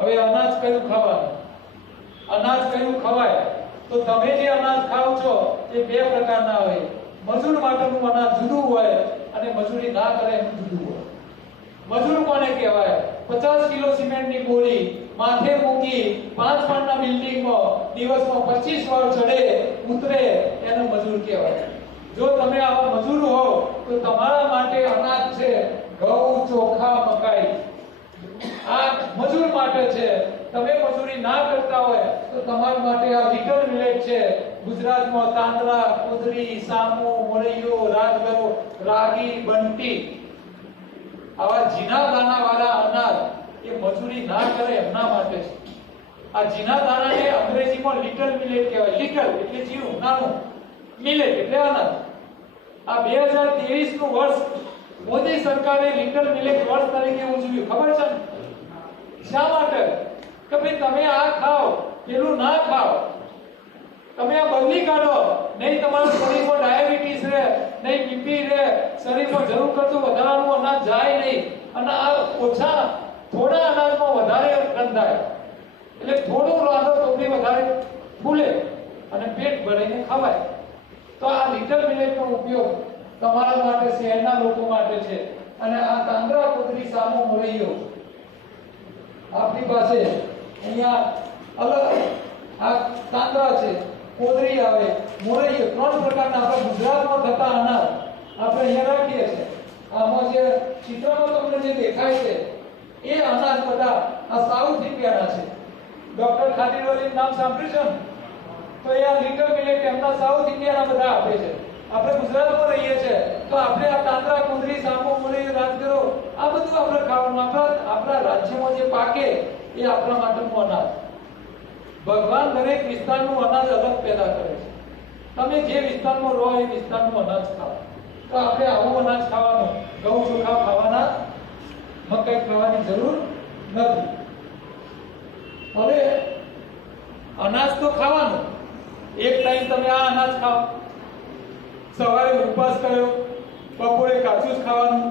હવે અનાજ કયું ખાવાનું, અનાજ કયું ખવાય? તો તમે જે અનાજ ખાઓ છો એ બે પ્રકારના હોય. મજૂર માટેનું અનાજ જુદું હોય અને મજૂરી ના કરે એનું જુદું હોય. મજૂર કોને કહેવાય? 50 કિલો સિમેન્ટની બોરી માથે મૂકી 5 માળના બિલ્ડિંગમાં દિવસમાં 25 વાર ચડે ઉતરે એને મજૂર કહેવાય. જો તમે આવા મજૂર હો તો તમારા માટે અનાજ છે ઘઉં, ચોખા, મકાઈ. આ મજૂર માટે છે. તમે મજૂરી ના કરતા હોય તો તમારા માટે આ લિટલ મિલેટ છે. ગુજરાતમાં તાંદળા, કોદરી, સામો, મોરૈયો, રાજગરો, રાગી, બંટી આવા ઝીણા દાણાવાળા અનાજ એ મજૂરી ના કરે એમના માટે છે. આ ઝીણા દાણાને અંગ્રેજીમાં લિટલ મિલેટ કહેવાય. લિટલ એટલે ઝીણું, નાનું, મિલેટ એટલે અનાજ. આ 2023 નું વર્ષ મોદી સરકારે લિટલ મિલેટ વર્ષ તરીકે ઉજવ્યું. ખબર છે શા માટે? કે ભાઈ તમે આ ખાઓ, પેલું ના ખાઓ. તમે આ બદલી કાઢો, નહીં તમારા શરીરમાં ડાયાબિટીસ રહે, નહીં બીપી રહે, શરીરમાં જરૂર કરતું વધારાનું અનાજ જાય નહીં. અને આ ઓછા થોડા અનાજમાં વધારે રંધાય એટલે થોડું રાંધો તો બી વધારે ફૂલે અને પેટ ભરીને ખવાય. તો આ લિટલ મિલેટનો ઉપયોગ તમારા માટે, શહેરના લોકો માટે છે. અને આ તાંદરા, કોદરી, સામો, મોરૈયો આપણી પાસે અહીંયા અલગ આ તાંદરા છે, કોદરી આવે, મોરૈયો, 3 પ્રકારના આપણા ગુજરાતમાં થતા અનાજ આપણે અહીંયા રાખીએ છીએ. આમાં જે ચિત્રમાં તમને જે દેખાય છે એ અનાજ બધા આ સાઉથ ઇન્ડિયાના છે. ડોક્ટર ખાદીવલીનું નામ સાંભળ્યું છે? તો એ આ લિટલ મિલેટ એમના સાઉથ ઇન્ડિયાના બધા આપે છે. આપણે ગુજરાતમાં રહીએ છીએ તો આપણે આ તાંદરા, કોદરી, સામો, મોરૈયો, રાજગરો આ બધું આપણે ખાવાનું. આપણા રાજ્યમાં જે પાકે એ આપણા માટેનું અનાજ. ભગવાન દરેક વિસ્તારનું અનાજ અલગ પેદા કરે છે. તમે જે વિસ્તારમાં રહો એ વિસ્તારનું અનાજ ખાઓ. તો આપણે આવું અનાજ ખાવાનું, ઘઉં ચોખા ખાવાના, મકાઈ ખાવાની જરૂર નથી. હવે અનાજ તો ખાવાનું. એક ટાઈમ તમે આ અનાજ ખાઓ, સવારે ઉપવાસ કર્યો, બપોરે કાચું જ ખાવાનું,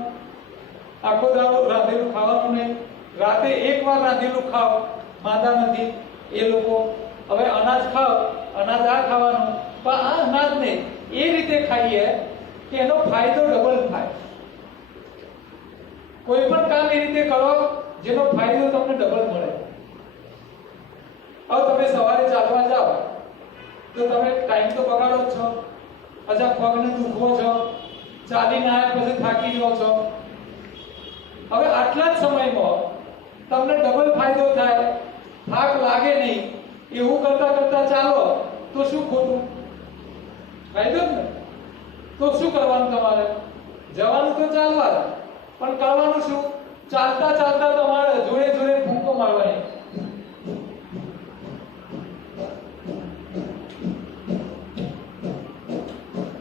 આખો દાડો રાંધેલું ખાવાનું નહીં. રાતે એકવાર રાંધેલું ખાઓ, માંદા નથી એ લોકો. હવે અનાજ ખાઓ, અનાજ આ ખાવાનું, પણ આ અનાજને એ રીતે ખાઈએ કે એનો ફાયદો ડબલ થાય. કોઈ પણ કામ એ રીતે કરો જેનો ફાયદો તમને ડબલ મળે. હવે તમે સવારે ચાલવા જાઓ તો તમે ટાઈમ તો બગાડો જ છો, અચ્છા પગને દુખવો છો, ચાલીને આવ્યા પછી થાકી જાઓ છો. હવે આટલા જ સમયમાં તમને ડબલ ફાયદો થાય, થાક લાગે નહીં. એવું કરતા કરતા ચાલો તો શું ખોટું? ફાયદો જ ને. તો શું કરવાનું? તમારે જવાનું તો ચાલવા, પણ કરવાનું શું? ચાલતા ચાલતા તમારે જોડે જોડે ફૂંકો મારવાની.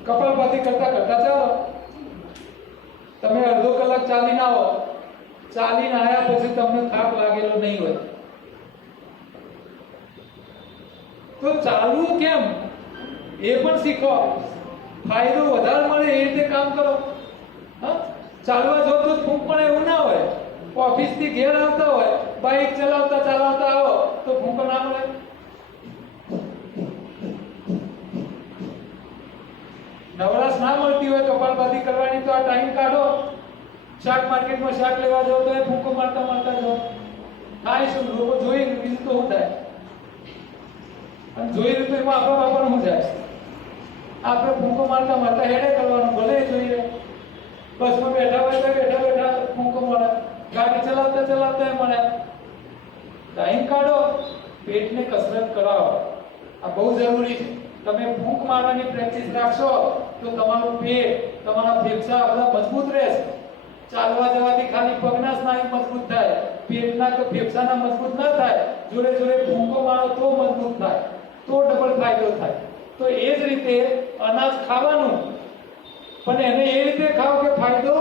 કપાલભાતી કરતા કરતા ચાલો. તમે અડધો કલાક ચાલીને આવો, ચાલીને આવ્યા પછી તમને થાક લાગેલો નહીં હોય તો ચાલવું કેમ એ પણ શીખો. ફાયદો વધારે મળે એ રીતે કામ કરો. ચાલવા જો તો ફૂંક પણ એવું ના હોય. ઓફિસ થી ઘેર આવતા હોય, બાઇક ચલાવતા ચલાવતા આવો તો ફૂંક ના મળે. નવરાશ ના મળતી હોય કપાલભાતી કરવાની તો આ ટાઈમ કાઢો. શાક માર્કેટમાં શાક લેવા જાઓ તો એ ફૂંકો મારતા મારતા જાઓ. થાય શું? લોકો જોઈ બીજું તો શું થાય? અને જોઈ રીતે એમાં આપણા બાપાનું શું જાય? આપણે ફૂંકો મારતા મારતા હેડે કરવાનું, ભલે જોઈ રહે. બસમાં બેઠા બેઠા ફૂંકો મારે, ગાડી ચલાવતા ચલાવતા મળે. ટાઈમ કાઢો, પેટને કસરત કરાવો. આ બહુ જરૂરી છે. તમે ફૂંક મારવાની પ્રેક્ટિસ રાખશો તો તમારું પેટ, તમારા ફેફસા બધા મજબૂત રહેશે. ચાલવા જવાથી ખાલી પગના સ્નાયુ મજબૂત થાય, પેટના કે ફેફસાના મજબૂત ના થાય. જોડે જોડે ફૂંકો મારો તો મજબૂત થાય, તો ડબલ ફાયદો થાય. તો એ જ રીતે અનાજ ખાવાનું, પણ એને એ રીતે ખાઓ કે ફાયદો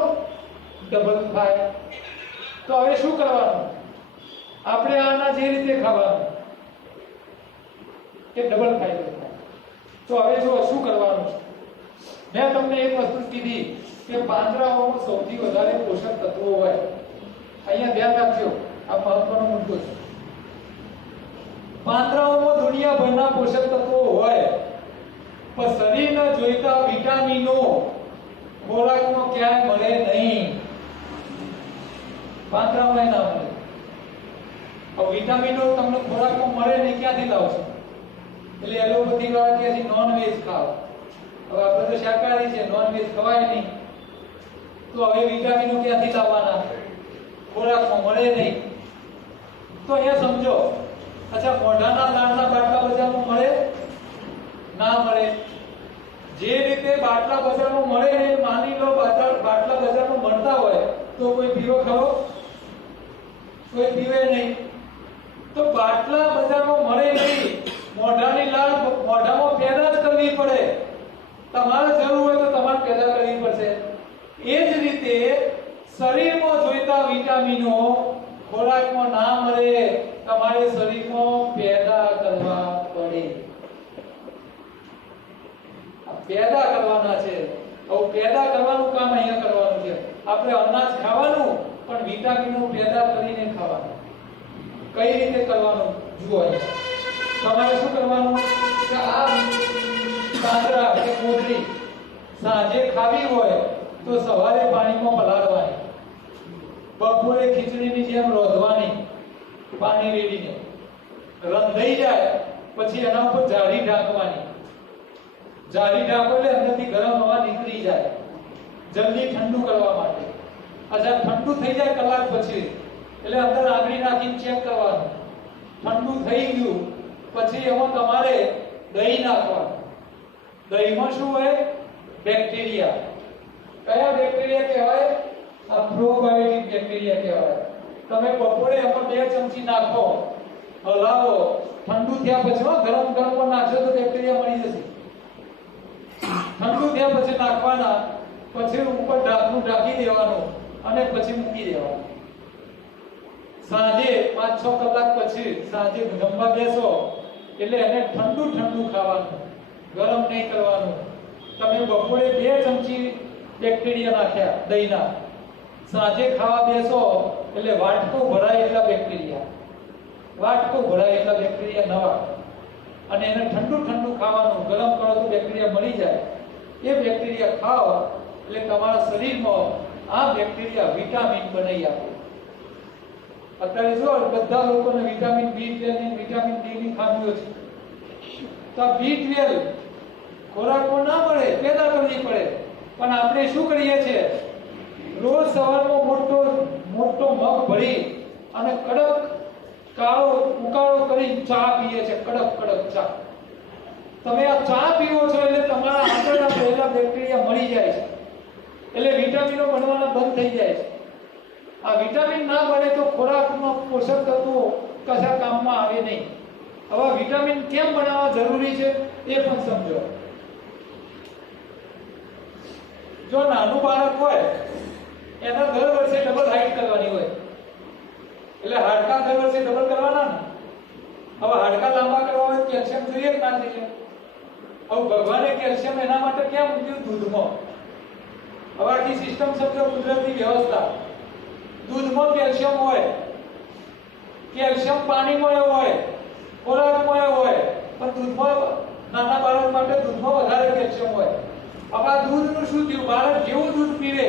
ડબલ થાય. તો હવે શું કરવાનું? આપણે આ અનાજ એ રીતે ખાવાનું કે ડબલ ફાયદો થાય. તો હવે જો શું કરવાનું? મેં તમને એક વસ્તુ કીધી કે પાંદડાઓમાં સૌથી વધારે પોષક તત્વો હોય. અહીંયા ધ્યાન રાખજો, આ મહત્વનો મુદ્દો છે. પાંદડાઓમાં દુનિયાભરના પોષક તત્વો હોય, પણ શરીરને જોઈતા વિટામિનો ખોરાકમાં ક્યાંય મળે નહીં. પાંદડામાં ના મળે. હવે વિટામિનો તમને ખોરાકમાં મળે નહીં, ક્યાંથી લાવશો? એટલે એલોપેથી વાળા કહે છે નોનવેજ ખાઓ. હવે આપણે તો શાકાહારી છે, નોનવેજ ખવાય નહીં, તો હવે વિટામિનો ક્યાંથી લાવવાના? ખોરાકમાં મળે નહીં. તો અહીંયા સમજો, અચ્છા મોઢાના લાળના બાટલા બજારમાં મળે? ના મળે. જે રીતે બાટલા બજારમાં મળે ને, માની લો બાટલા બજારમાં મળતા હોય તો કોઈ પીવો ખરો? કોઈ પીવે નહીં. તો બાટલા બજારમાં મળે નહીં, મોઢાની લાળ મોઢામાં પેદા જ કરવી પડે. તમારે જરૂર હોય તો તમારે પેદા કરવી પડશે. એ જ રીતે શરીરમાં જોઈતા વિટામિનો ખોરાકમાં ના મળે, તમારે શરીરમાં પેદા કરવા પડે. પેદા કરવાના છે. હવે પેદા કરવાનું કામ અહીંયા કરવાનું છે. આપણે અનાજ ખાવાનું, પણ વિટામિનો પેદા કરીને ખાવાનું. કઈ રીતે કરવાનું જુઓ. તમારે શું કરવાનું કે આ કાંદરા કે કોથળી સાંજે ખાવી હોય તો સવારે પાણીમાં પલાળવાની, બપોરે ખીચડીની જેમ રોધવાની, પાણી રેડીને રંધાઈ જાય પછી એના ઉપર જાળી ઢાંકવાની. જાળી ઢાંકો એટલે અંદરથી ગરમ હવા નીકળી જાય, જલ્દી ઠંડુ કરવા માટે. અચ્છા ઠંડુ થઈ જાય કલાક પછી, એટલે અંદર આંગળી નાખીને ચેક કરવાનું. ઠંડુ થઈ ગયું પછી એમાં તમારે દહીં નાખવાનું. દહીંમાં શું હોય? બેક્ટેરિયા. કયા બેક્ટેરિયા કહેવાય? આ પ્રોબાયોટિક બેક્ટેરિયા કહેવાય. તમે બપોરે એમાં 2 ચમચી નાખો, હલાવો, ઠંડુ થયા પછી ગરમ ગરમમાં નાખશો તો બેક્ટેરિયા મરી જશે. ઠંડુ થયા પછી નાખવાના, પછી ઉપર ઢાંકણું ઢાંકી દેવાનું અને પછી મૂકી દેવાનું. સાંજે 5-6 કલાક પછી સાંજે જમવા બેસો એટલે એને ઠંડુ ઠંડુ ખાવાનું, ગરમ નહીં કરવાનું. તમે બપોરે 2 ચમચી બેક્ટેરિયા નાખ્યા દહીંના, સાંજે ખાવા બેસો એટલે વાટકો ભરાય એટલા બેક્ટેરિયા, વાટકો ભરાય એટલા બેક્ટેરિયા નવા, અને એને ઠંડુ ઠંડુ ખાવાનું. ગરમ કરો તો બેક્ટેરિયા મરી જાય. એ બેક્ટેરિયા ખાઓ એટલે તમારા શરીરમાં આ બેક્ટેરિયા વિટામિન બનાવી આપે. અત્યારે જો બધા લોકોને વિટામિન B12 અને વિટામિન D ની ખામીઓ છે. તો B12 ખોરાકમાં ના મળે, પેદા કરવી પડે. પણ આપણે શું કરીએ છીએ? રોજ સવારમાં મોટો મગ ભરી અને કડક કાળો ઉકાળો કરી ચા પીએ છે. કડક ચા. તમે આ ચા પીવો છો એટલે તમારા આંતરડા પહેલા બેક્ટેરિયા મરી જાય છે, એટલે વિટામિનો બનવાના બંધ થઈ જાય છે. આ વિટામિન ના બને તો ખોરાકમાં પોષક તત્વો કશા કામમાં આવે નહીં. હવે વિટામિન કેમ બનાવવા જરૂરી છે એ પણ સમજો. જો નાનું બાળક હોય એના દર વર્ષે ડબલ હાઈટ કરવાની હોય, એટલે હાડકા દર વર્ષે ડબલ કરવાના ને. હવે હાડકા લાંબા કરવા હોય કેલ્શિયમ જોઈએ કે ના જોઈએ? હવે ભગવાને કેલ્શિયમ એના માટે ક્યાં મૂક્યું? દૂધમાં. હવે આખી સિસ્ટમ સમજો, કુદરતી વ્યવસ્થા. દૂધમાં કેલ્શિયમ હોય, કેલ્શિયમ પાણીમાં હોય, ખોરાકમાં હોય, પણ દૂધમાં નાના બાળક માટે દૂધમાં વધારે કેલ્શિયમ હોય. હવે આ દૂધનું શું થયું? બાળક જેવું દૂધ પીવે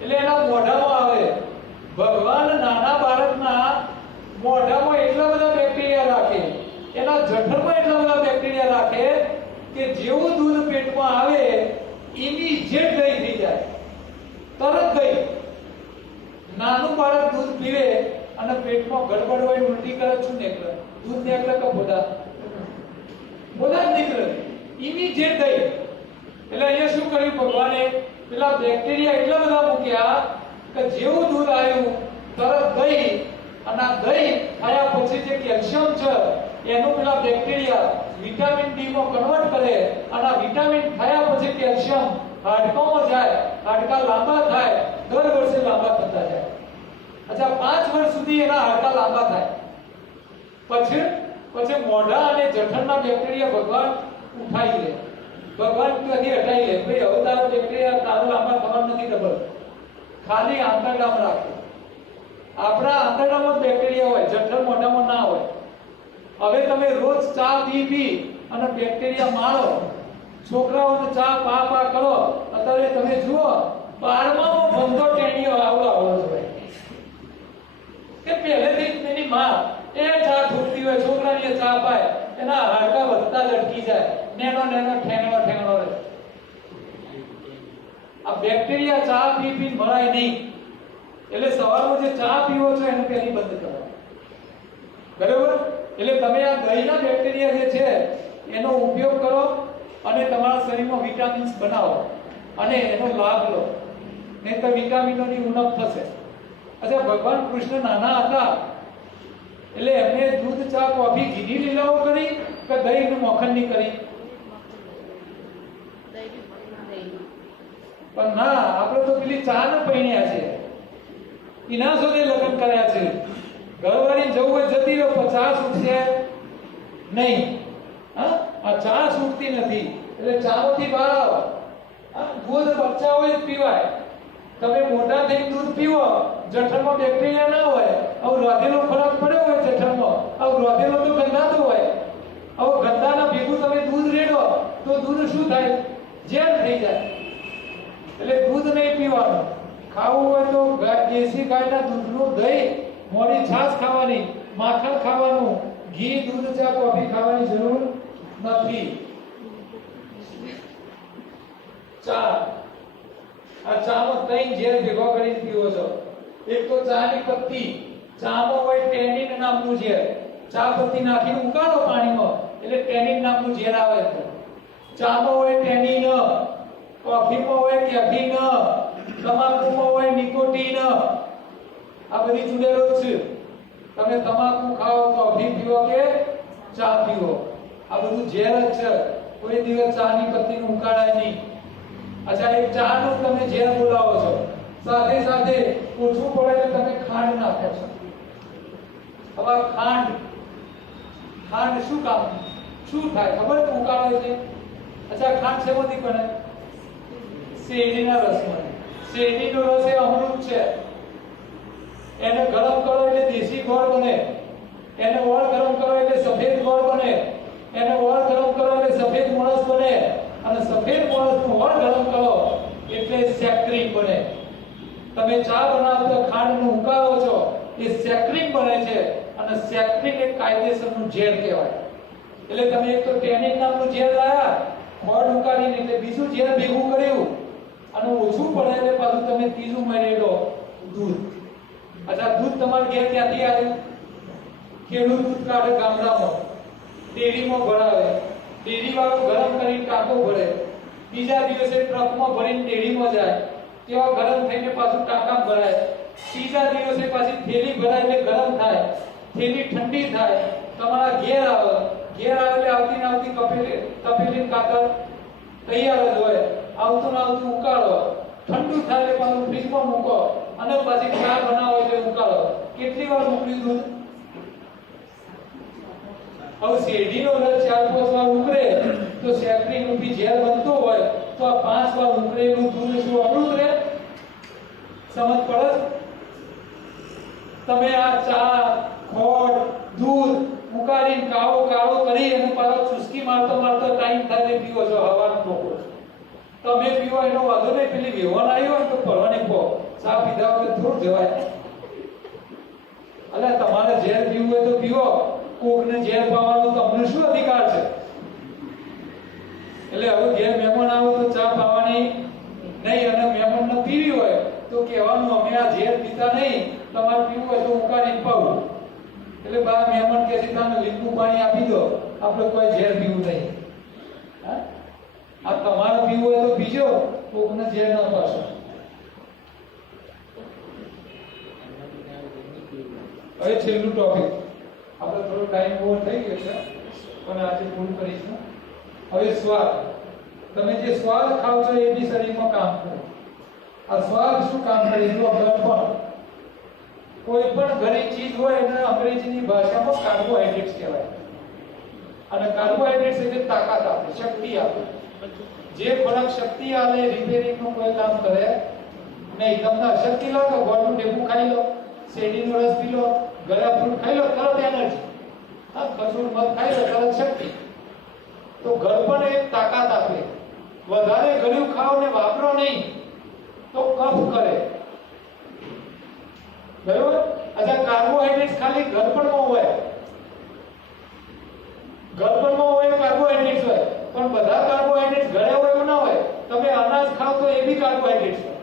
એટલે એના મોઢામાં આવે. ભગવાન નાના બાળકના મોઢામાં એટલા બધા બેક્ટેરિયા રાખે, એના જઠરમાં એટલા બધા બેક્ટેરિયા રાખે કે જેવું દૂધ પેટમાં આવે ઇમિડિયેટ દહીં થઈ જાય, તરત દહીં. નાનું બાળક દૂધ પીવે અને પેટમાં ગડબડ હોય, ઉલટી કરે, શું નીકળે? દૂધ નીકળે કે બોધા જ નીકળે, ઇમિડિયેટ દહીં. એટલે અહીંયા શું કર્યું ભગવાને? પેલા બેક્ટેરિયા એટલા બધા મૂક્યા કે જેવું દૂધ આવ્યું તરત દહીં, અને આ દહીં ખાયા પછી જે કેલ્શિયમ છે એનું પેલા બેક્ટેરિયા વિટામિન ડી માં કન્વર્ટ કરે, અને આ વિટામિન ખાયા પછી કેલ્શિયમ હાડકામાં જાય, હાડકા લાંબા થાય, દર વર્ષે લાંબા થતા જાય. અચ્છા 5 વર્ષ સુધી એના હાડકા લાંબા થાય. પછી મોઢા અને જઠરના બેક્ટેરિયા ભગવાન ઉઠાઈ લે. ભગવાન ક્યાંથી હટાઈ લે? ભાઈ હવે તારો બેક્ટેરિયા તારું લાંબા થવાનું નથી ડબલ, ખાલી આંતરડામાં રાખે. આપણા આંતરડામાં બેક્ટેરિયા હોય, જઠર મોઢામાં ના હોય. હવે તમે રોજ ચા પી અને બેક્ટેરિયા મારો, છોકરાઓને ચા પા કરો. અત્યારે તમે જુઓ 12મામાં ભણતો ટેણીઓ આવડો છે કે પહેલેથી જ એની માં એ ચા ઠોકતી હોય, છોકરાને ચા પાય, એના હાડકા વધતા જ અટકી જાય, નેનો ઠેંગણો રહે. આ બેક્ટેરિયા ચા પી મરાય નહીં. એટલે સવારમાં જે ચા પીવો છો એને પહેલી બંધ કરો, બરાબર? એટલે તમે આ દહીંના બેક્ટેરિયા જે છે એનો ઉપયોગ કરો અને તમારા શરીરમાં વિટામિન્સ બનાવો અને એનો લાભ લો, નહીં તો વિટામિનોની ઉણપ થશે. અચ્છા, ભગવાન કૃષ્ણ નાના હતા એટલે એમને દૂધ ચા કોફી ઘીની લીલાઓ કરી કે દહીં મોખણની કરી? પણ ના, આપણે તો પેલી ચા ને પૈણ્યા છે, એના સુધી લગ્ન કર્યા છે. ઘરવાળી જવું હોય જતી રહો, 50 ઉઠશે નહીં. હા, આ ચા છૂટતી નથી એટલે ચામાંથી બહાર આવો. દૂધ બચ્ચા હોય જ પીવાય. તમે મોટા થઈને દૂધ પીવો, જઠરમાં બેક્ટેરિયા ના હોય, આવું રોધેલો ખોરાક પડ્યો હોય જઠરમાં, આવું રોધેલો તો ગંધાતું હોય, આવું ગંધાના ભેગું તમે દૂધ રેડો તો દૂધ શું થાય? ઝેર થઈ જાય. એટલે દૂધ નહીં પીવાનું. ખાવું હોય તો દેશી ગાયના દૂધનું દહીં, મોડી છાશ ખાવાની, માખણ ખાવાનું, ઘી, દૂધ, ચા, કોફી ખાવાની જરૂર નથી. ચા, આ ચામાં 3 ઝેર ભેગો કરીને પીવો છો. એક તો ચાની પત્તી, ચામાં હોય ટેનિન નામનું ઝેર. ચા પત્તી નાખીને ઉકાળો પાણીમાં એટલે ટેનિન નામનું ઝેર આવે છે. ચામાં હોય ટેનિન, કોફીમાં હોય કેફીન, તમાકુમાં હોય નિકોટીન. આ બધી જુડેલો છે. તમે તમાકુ ખાઓ, કોફી પીવો કે ચા પીવો, આ બધું ઝેર જ છે. કોઈ દિવસ ચાની પત્તીનું ઉકાળાય નહીં. અચ્છા, એક ચા નું તમે ઝેર બોલાવો છો, સાથે સાથે ઓછું પડે તો તમે ખાંડ નાખો છો. હવે ખાંડ શું કામ, શું થાય ખબર છે? ઉકાળે છે. અચ્છા, ખાંડ શેમાંથી બને? શેરડીના રસમાંથી. શેરડીનો રસ એ અમૃત છે. એને ગરમ કરો એટલે દેશી ગોળ બને, એને ઓળ ગરમ કરો એટલે સફેદ ગોળ બને, એને ઓળ ગરમ કરો એટલે સફેદ મોરસ બને, અને સફેદ મોરસનું ઓળ ગરમ કરો એટલે સેક્રીન બને. તમે ચા બનાવો તો ખાંડનો ઉકાળો છો, એ સેક્રીન બને છે, અને સેક્રીન એક કાયદેસરનું ઝેર કહેવાય. એટલે તમે એક તો ટેનિન નામનું ઝેર લાયા, ખોડ ઉકાળીને, એટલે બીજું ઝેર ભેગું કર્યું, અને ઓછું પડે એટલે પાછું તમે ત્રીજું મેળવેલો દૂધ. અચ્છા, દૂધ તમારે ઘેર ક્યાંથી આવ્યું? ખેડૂત દૂધ કાઢે ગામડામાં, ડેરીમાં ભરાવે, ડેરી વાળો ગરમ કરીને ટાંકો ભરે, બીજા દિવસે ટ્રકમાં ભરીને ડેરીમાં જાય, તેવા ગરમ થઈને પાછું ટાંકા ભરાય, ત્રીજા દિવસે પાછી થેલી ભરાય એટલે ગરમ થાય, થેલી ઠંડી થાય, તમારા ઘેર આવે એટલે આવતી ને આવતી તપેલી કાતર તૈયાર જ હોય. આવતું ને આવતું ઉકાળો, ઠંડુ થાય એટલે પાછું ફ્રીજમાં મૂકો, અને પછી ચા બનાવો એટલે ઉકાળો. કેટલી વાર મૂક્યું દૂધ? હવે શેરડીનો રસ 4-5 વાર ઉકળે તો સેક્રીન રૂપી ઝેર બનતો હોય તો આ 5 વાર ઉકળેલું દૂધ શું અમૃત રહે? સમજ પડે? તમે આ ચા, ખોળ, દૂધ ઉકાળીને કાળો કરી અને પાછો ચુસ્કી મારતો ટાઈમ થાય પીવો છો. હવાનો ટોકો તમે પીવો એનો વાંધો નહીં, પેલી વેવાણ આવી હોય તો ભરવાની પો ચા પીધા વખતે થોડું જવાય. અલ્યા, તમારે ઝેર પીવું હોય તો પીવો, કોકને ઝેર પાવાનો તમને શું અધિકાર છે? એટલે હવે ઘેર મહેમાન આવો તો ચા પાવાની નહીં, અને મહેમાનને પીવી હોય તો કહેવાનું અમે આ ઝેર પીતા નહીં, તમારે પીવું હોય તો ઉકાળીને પાવું. એટલે બા મહેમાન કહે છે તમે લીંબુ પાણી આપી દો, આપણે કોઈ ઝેર પીવું નહીં. આ તમારે પીવું હોય તો પીજો, કોકને ઝેર ના પાશો. હવે છેલ્લું ટોપિક, આપણે થોડો ટાઈમ ઓવર થઈ ગયો છે પણ આજે પૂરું કરીશું. હવે સ્વાદ, તમે જે સ્વાદ ખાવ છો એ બી શરીરમાં કામ કરે. આ સ્વાદ શું કામ કરે? જો ગળપણ, કોઈ પણ ઘણી ચીજ હોય એને અંગ્રેજીની ભાષામાં કાર્બોહાઈડ્રેટ્સ કહેવાય. અને કાર્બોહાઈડ્રેટ્સ એટલે તાકાત આપે, શક્તિ આપે. જે ખોરાક શક્તિ આપે, રિપેરિંગનું કોઈ કામ કરે નહીં. તમને અશક્તિ લાગે, ગોળનું ટેપું ખાઈ લો, શેરડીનો રસ પી લો, ગળા ફ્રૂટ ખાઈ લો, તરત એનર્જી. હા, ખજૂર મધ ખાઈ લે તરત શક્તિ. તો ગળપણ એક તાકાત આપે. વધારે ગળ્યું ખાઓ ને વાપરો નહીં તો કફ કરે. બરોબર? અચ્છા, કાર્બોહાઈડ્રેટ્સ ખાલી ગળપણમાં હોય, ગળપણમાં હોય કાર્બોહાઈડ્રેટ્સ હોય, પણ બધા કાર્બોહાઈડ્રેટ્સ ગળ્યા હોય એવું ના હોય. તમે અનાજ ખાઓ તો એ બી કાર્બોહાઈડ્રેટ્સ હોય,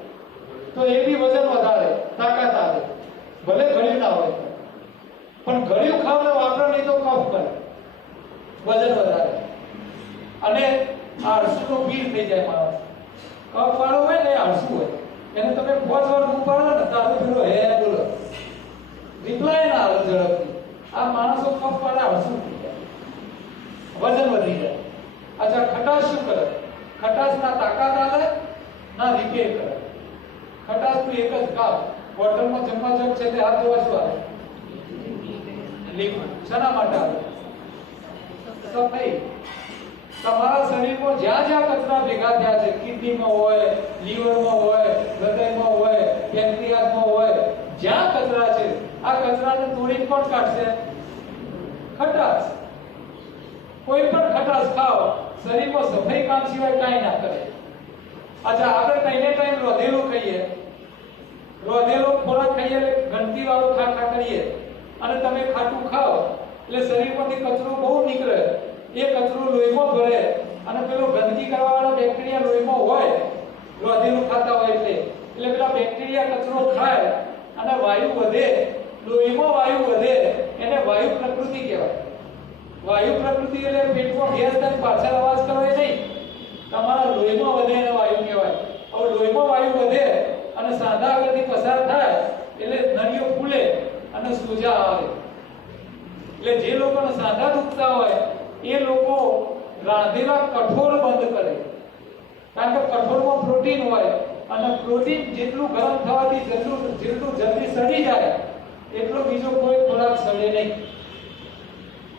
તો એ બી વજન વધારે, તાકાત આવે, ભલે ગળ્યું ના હોય. પણ ગળ્યું ખાવ ને વાપરો નહીં તો કફ કરે, વજન વધારે, અને આળસુનો પીર થઈ જાય માણસ. કફ વાળો હોય ને આળસુ હોય, એને તમે 5 વાર ઉપાડો ને તારો પેલો હે બોલો રિપ્લાય ના આવે ઝડપથી. આ માણસો કફ વાળા આળસુ થઈ જાય, વજન વધી જાય. અચ્છા, ખટાશ શું કરે? ખટાશ ના તાકાત આવે ના રિપેર કરે. ખટાશ નું એક જ કામ, હોટલમાં જમવા જગ છે તે હાથ ધોવા શું આવે? લિક્વિડ. શેના માટે આવે? સફાઈ. તમારા શરીરમાં જ્યાં જ્યાં કચરા ભેગા થયા છે, કિડનીમાં હોય, લીવરમાં હોય, હૃદયમાં હોય, પેન્ક્રિયાસમાં હોય, જ્યાં કચરા છે, આ કચરાને તોડીને કોણ કાઢશે? ખટાશ. કોઈ પણ ખટાશ ખાઓ, શરીરમાં સફાઈ કામ સિવાય કાંઈ ના કરે. અચ્છા, આપણે કઈને ટાઈમ રોધેલું ખાઈએ, રોધેલો ખોરાક ખાઈએ એટલે ગંદકી વાળો ખા કરીએ, અને તમે ખાટું ખાઓ એટલે શરીરમાંથી કચરો બહુ નીકળે. એ કચરો લોહીમાં ભરે, અને પેલો ગંદકી કરવાવાળો બેક્ટેરિયા લોહીમાં હોય, રોધેલું ખાતા હોય એટલે પેલા બેક્ટેરિયા કચરો ખાય અને વાયુ વધે, લોહીમાં વાયુ વધે, એને વાયુ પ્રકૃતિ કહેવાય. વાયુ પ્રકૃતિ એટલે પેટમાં ગેસ થાય પાછળ અવાજ કરો એ નહીં, તમારા લોહીમાં વધે એને વાયુ કહેવાય. હવે લોહીમાં વાયુ વધે અને સાંધા આગળથી પસાર થાય એટલે નળીઓ ફૂલે અને સોજા આવે. એટલે જે લોકોને સાંધા દુખતા હોય એ લોકો રાંધેલા કઠોળ બંધ કરે, કારણ કે કઠોળમાં પ્રોટીન હોય, અને પ્રોટીન જેટલું ગરમ થવાથી જેટલું જલ્દી સડી જાય એટલો બીજો કોઈ ખોરાક સડે નહીં.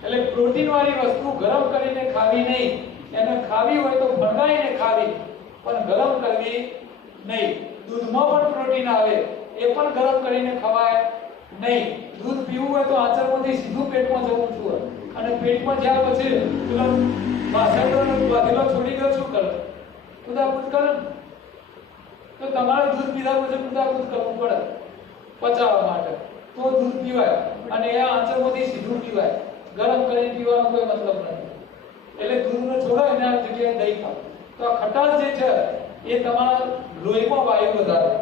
એટલે પ્રોટીન વાળી વસ્તુ ગરમ કરીને ખાવી નહીં. એને ખાવી હોય તો ફણગાઈને ખાવી, પણ ગરમ કરવી નહીં. દૂધમાં પણ પ્રોટીન આવે, એ પણ ગરમ કરીને ખવાય નહીં. દૂધ પીવું હોય તો આંચળમાંથી સીધું પેટમાં જવું જોઈએ, અને પેટમાં જ્યાં પછી પેલો માથેડો વધેલો છોડી ગયો શું કરે? કુદાકુદ કરે. તો તમારે દૂધ પીધા પછી કુદાકુદ કરવું પડે પચાવવા માટે, તો દૂધ પીવાય, અને એ આંચળમાંથી સીધું પીવાય. ગરમ કરીને પીવાનો કોઈ મતલબ નથી. એટલે દૂધને છોડો, એના જગ્યાએ દહીં ખાઓ. તો આ ખટાશ જે છે એ તમારા લોહીમાં વાયુ વધારે.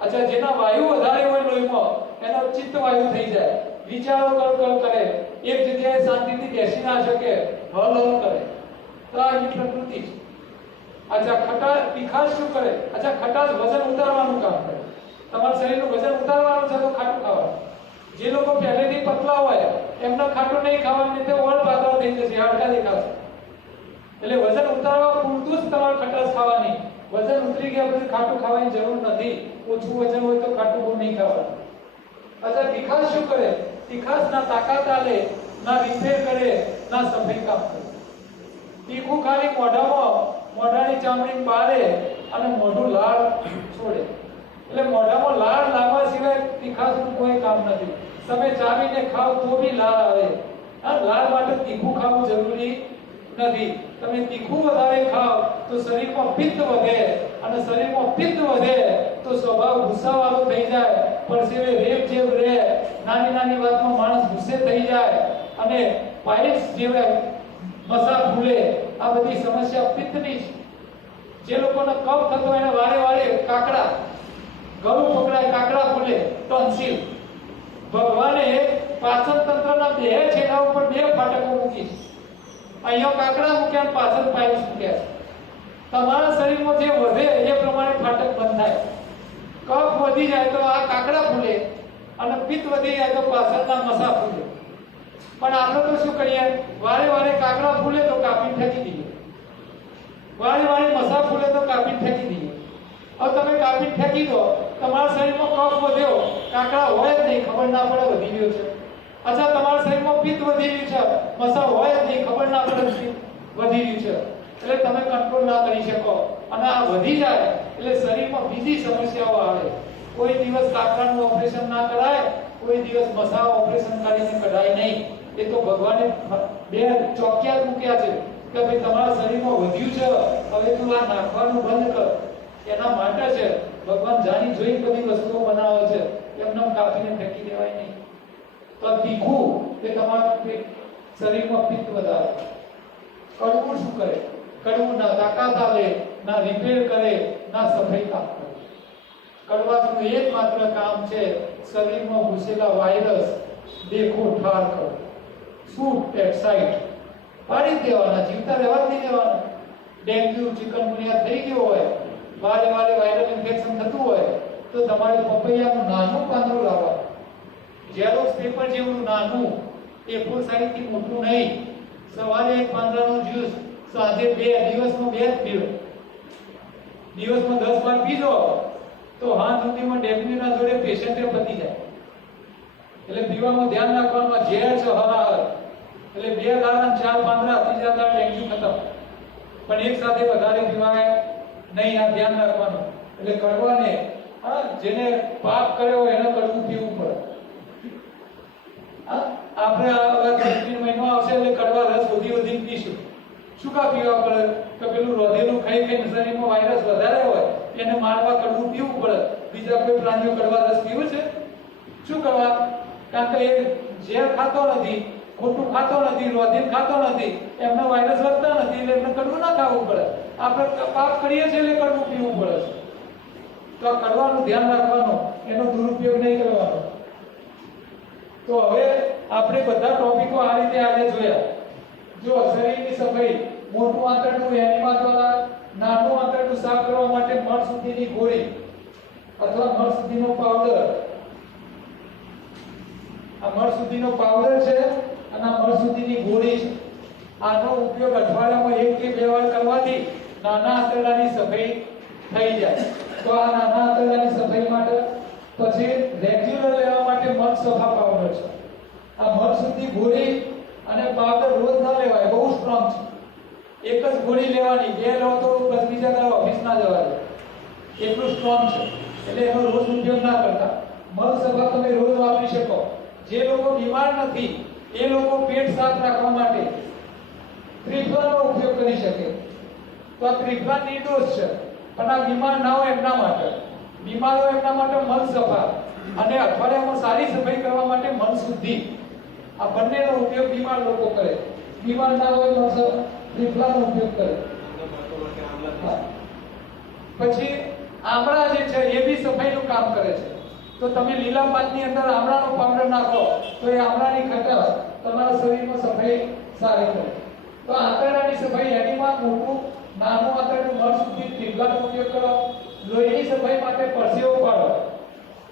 અચ્છા, જેના વાયુ વધારે હોય લોહીમાં, એનો ચિત્ત વાયુ થઈ જાય, વિચારો કળ કરે, એક જગ્યાએ શાંતિથી બેસી ના શકે, હલ હલ કરે. તો આ એની પ્રકૃતિ છે. અચ્છા, ખટાશ તીખાશ શું કરે? અચ્છા, ખટાશ વજન ઉતારવાનું કામ કરે. તમારા શરીરનું વજન ઉતારવાનું છે તો ખાટું ખાવાનું. જે લોકો પહેલેથી પતલા હોય એમને ખાટું નહીં ખાવાનું, નહીં તો ઓળ પાતળા થઈ જશે, હાડકા દેખાશે. એટલે વજન ઉતારવા પૂરતું જ તમારે ખટાશ ખાવાની. વજન ઉતરી ગયા પછી ખાટું ખાવાની જરૂર નથી. ઓછું વજન હોય તો ખાટું બહુ નહીં ખાવાનું. અચ્છા, તીખાશ શું કરે? તીખાશ ના તાકાત આલે, ના રિપેર કરે, ના સફાઈ કામ કરે. તીખું ખાલી મોઢાની ચામડી બારે અને મોઢું લાળ છોડે. એટલે મોઢામાં લાળ લાવવા સિવાય તીખાશનું કોઈ કામ નથી. તમે ચાવીને ખાવ તો બી લાળ આવે. આ લાળ માટે તીખું ખાવું જરૂરી નથી. તમે તીખું વધારે ખાવ તો શરીરમાં પિત્ત વધે, અને શરીરમાં પિત્ત વધે તો સ્વભાવ ગુસ્સાવાળો થઈ જાય, પરસેવે રેપ જેવ રહે, નાની નાની વાતમાં માણસ ગુસ્સે થઈ જાય, અને પાઇલ્સ જેવા મસા ફૂલે. આ બધી સમસ્યા પિત્તની છે. જે લોકોને કફ થતો એને વારે વારે કાકડા, ગળું પકડાય, કાકડા ફૂલે, ટોન્સિલ. ભગવાને પાચન તંત્રના બે છેડા ઉપર 2 ફાટકો મૂકી છે. અહીંયા કાકડા મૂક્યા, પાછળ પાઇલ્સ મૂક્યા. તમારા શરીરમાં જે વધે એ પ્રમાણે ફાટક બંધ થાય. કફ વધી જાય તો આ કાકડા ફૂલે, અને પિત્ત વધી જાય તો પાછળના મસા ફૂલે. પણ આપણે તો શું કરીએ? વારે વારે કાકડા ફૂલે તો કાપી ફેંકી દઈએ, વારે વારે મસા ફૂલે તો કાપી ફેંકી દઈએ. હવે તમે કાપી ફેંકી દો, તમારા શરીરમાં કફ વધ્યો, કાકડા હોય જ નહીં, ખબર ના પડે વધી ગયો છે. અચ્છા, તમારા શરીરમાં પિત્ત વધી રહ્યું છે, મસા હોય જ નહીં, ખબર ના પડે વધી રહ્યું છે. એટલે તમે કંટ્રોલ ના કરી શકો, અને આ વધી જાય એટલે શરીરમાં બીજી સમસ્યાઓ આવે. કોઈ દિવસ કાકડાનું ઓપરેશન ના કરાય કોઈ દિવસ મસા ઓપરેશન કરીને કઢાય નહીં. એ તો ભગવાને બે ચોકિયા મૂક્યા છે કે ભાઈ તમારા શરીરમાં વધ્યું છે, હવે તું આ નાખવાનું બંધ કર. એના માટે છે ભગવાન જાણી જોઈ બધી વસ્તુઓ બનાવે છે, એમને કાપીને ફેંકી દેવાય નહીં. તો તીખું એ તમારા શરીરમાં પિત્ત વધારે. કડવું શું કરે? કડવું ના તાકાત આવે, ના રિપેર કરે, ના સફાઈ કામ કરે. કડવાશનું એકમાત્ર કામ છે શરીરમાં ઘૂસેલા વાયરસ દેખો ઠાર કરો, શૂટ એક્સાઇટ પાડી દેવાના, જીવતા રહેવા જ નહીં દેવાના. ડેન્ગ્યુ ચિકનગુનિયા થઈ ગયો હોય, વારે વારે વાયરલ ઇન્ફેક્શન થતું હોય તો તમારે પપૈયાનું નાનું પાંદડું લાવવાનું, ઝેરોક્સ પેપર જેવું નાનું, A4 સાઈઝથી મોટું નહીં. સવારે એક પાંદડાનું જ્યુસ, સાંજે 2, દિવસમાં 2 જ પીવો. દિવસમાં 10 વાર પીજો તો હાથ સુધીમાં ડેન્ગ્યુના જોડે પેશન્ટે પતી જાય. એટલે પીવામાં ધ્યાન રાખવાનું. ઝેર છે હરાહર, એટલે 2 દાડા 4 પાંદડા, ત્રીજા દાડા ડેન્ગ્યુ ખતમ. પણ એક સાથે વધારે પીવાય નહીં, આ ધ્યાન રાખવાનું. એટલે કડવાને જેને પાપ કર્યો એને કડવું પીવું પડે. આપણે આ મહિનો આવશે એટલે કડવા રસ વધી પીશું. શું કા પીવા પડે? કે પેલું રોધેલું ખાઈ ખાઈને શરીરમાં વાયરસ વધારે હોય એને મારવા કડવું પીવું પડે. બીજા કોઈ પ્રાણીઓ કડવા રસ પીવે છે? શું કરવા? કારણ કે એ ઝેર ખાતો નથી, ખોટું ખાતો નથી, રોધેલ ખાતો નથી, એમને વાયરસ વધતા નથી, એટલે એમને કડવું ના ખાવું પડે. આપણે પાપ કરીએ છીએ એટલે કડવું પીવું પડે છે. તો આ કડવાનું ધ્યાન રાખવાનું, એનો દુરુપયોગ નહીં કરવાનો. તો હવે આપણે બધા ટોપિકો આ રીતે આજે જોયા. જો શરીરની સફાઈ, મોટું આંતરડું એનિમા દ્વારા, નાનું આંતરડું સાફ કરવા માટે મળ સુધીની ગોળી અથવા મળ સુધીનો પાવડર. આ મળ સુધીનો પાવડર છે અને આ મળ સુધીની ગોળી છે. આનો ઉપયોગ અઠવાડિયામાં 1 કે 2 વાર કરવાથી નાના આંતરડાની સફાઈ થઈ જાય. તો આ નાના આંતરડાની સફાઈ માટે પછી રેગ્યુલર લેવા માટે મળ સફા પાવડર છે. આ મળ સુધી ગોળી અને પાવડર રોજ ન લેવાય, બહુ સ્ટ્રોંગ છે. એક જ ગોળી લેવાની, 2 લો તો બસ બીજા દાડે ઓફિસ ના જવાય, એટલું સ્ટ્રોંગ છે. એટલે એનો રોજ ઉપયોગ ના કરતા. મળ સફા તમે રોજ વાપરી શકો. જે લોકો બીમાર નથી એ લોકો પેટ સાફ રાખવા માટે ત્રિફલાનો ઉપયોગ કરી શકે. તો આ ત્રિફલા નિર્દોષ છે, પણ આ બીમાર ના હોય એમના માટે. બીમાર હોય એમના માટે મળ સફા અને અઠવાડિયામાં સારી સફાઈ કરવા માટે મળ શુદ્ધિ. આ બંનેનો ઉપયોગ બીમાર લોકો કરે. બીમાર ના હોય તો ત્રિફલાનો ઉપયોગ કરે. પછી આમળા જે છે એ બી સફાઈનું કામ કરે છે. તો તમે લીલા પાનની અંદર આમળાનો પાવડર નાખો તો એ આમળાની ખટાશ તમારા શરીરમાં સફાઈ સારી કરે. તો આંતરડાની સફાઈ એનીમાં મોટું નાનું આંતરડું મળ સુધી ત્રિફલાનો ઉપયોગ કરો. લોહીની સફાઈ માટે પરસેવો પાડો.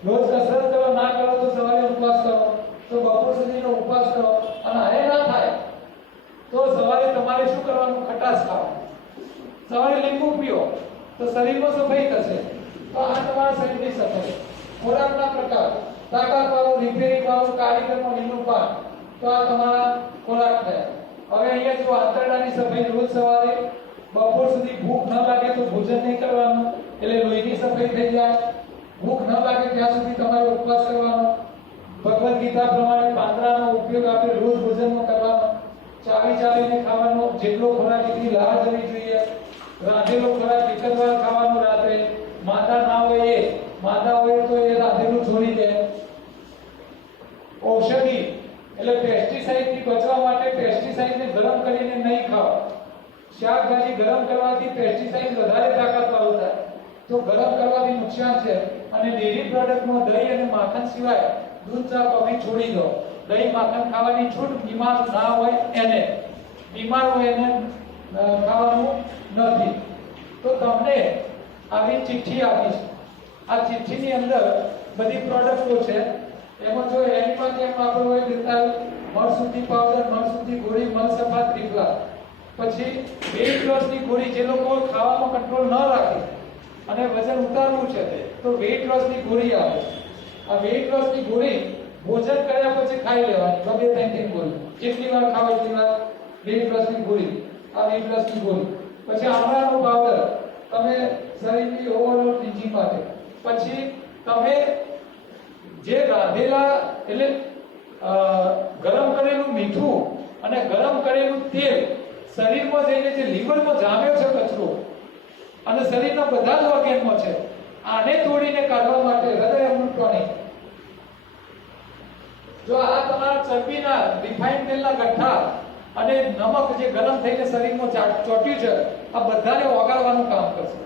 રોજ કસરત કરો, ના કરો તો સવારે ઉપવાસ કરો, તો બપોર સુધીનો ઉપવાસ કરો. અને હવે ના થાય તો સવારે તમારે શું કરવાનું? ખટાશ ખાવાની. સવારે લીંબુ પીઓ તો શરીરમાં સફાઈ થશે. તો આ તમારા શરીરની સફાઈ. ખોરાકના પ્રકાર, તાકાતવાળું, રિપેરિંગ વાળું, કારીગરનું લીલું પાન, તો આ તમારા ખોરાક થયા. હવે અહીંયા જો આંતરડાની સફાઈ રોજ સવારે, બપોર સુધી ભૂખ ન લાગે તો ભોજન નહીં કરવાનું, એટલે લોહીની સફાઈ થઈ જાય. ભૂખ ન લાગે ત્યાં સુધી તમારે ઉપવાસ કરવાનો. ભગવદ ગીતા પ્રમાણે પાંદડાનો ઉપયોગ આપણે રોજ ભોજનમાં કરવાનો. ચાવીને ખાવાનો. જેટલો ખોરાક એટલી રાહ જવી જોઈએ. રાંધેલો ખોરાક એક જ વાર ખાવાનો રાત્રે. માદા ના હોય એ, માદા હોય તો એ રાંધેલું છોડી દે. ઔષધિ એટલે પેસ્ટિસાઇડથી બચવા માટે પેસ્ટિસાઇડને ગરમ કરીને નહીં ખાઓ. શાકભાજી ગરમ કરવાથી પેસ્ટિસાઇડ વધારે તાકાતવાળું થાય, તો ગરમ કરવાથી નુકસાન છે. અને ડેરી પ્રોડક્ટમાં દહીં અને માખણ સિવાય દૂધ, ચા, કોફી છોડી દો. દહીં, માખણ ખાવાની છૂટ. બીમાર ના હોય એને, બીમાર હોય એને ખાવાનું નથી. તો તમને આવી ચિઠ્ઠી આપી છે. આ ચિઠ્ઠીની અંદર બધી પ્રોડક્ટો છે. એમાં જો એનિમલ કેમ આપણો હોય દેતા મળ શુદ્ધિ પાવડર, મળ શુદ્ધિ ગોળી, મળ સફા ત્રિફલા. પછી વેઇટ લોસની ગોળી, જે લોકો ખાવામાં કંટ્રોલ ન રાખે અને વજન ઉતારવું છે તો વેઇટ લોસની ગોળી આવે. આ વેઇટ લોસની ગોળી ભોજન કર્યા પછી ખાઈ લેવાની, 2-3 ગોળી. જેટલી વાર ખાવ એટલી વાર વેઇટ લોસની ગોળી. આ વેઇટ લોસની ગોળી. પછી આમળાનો પાવડર તમે શરીરની ઓવરઓલ ક્લીન્ઝિંગ માટે. પછી તમે જે રાંધેલા એટલે ગરમ કરેલું મીઠું અને ગરમ કરેલું તેલ શરીરમાં જઈને જે લીવરમાં જામ્યો છે કચરો અને શરીરના બધા જ ઓર્ગેનમાં છે, આને તોડીને કાઢવા માટે હૃદય અમૃત ટોનિક. જો આ તમારા ચરબીના રિફાઇન્ડ તેલના ગઠ્ઠા અને નમક જે ગરમ થઈને શરીરમાં ચોટ્યું છે, આ બધાને ઓગાળવાનું કામ કરશે.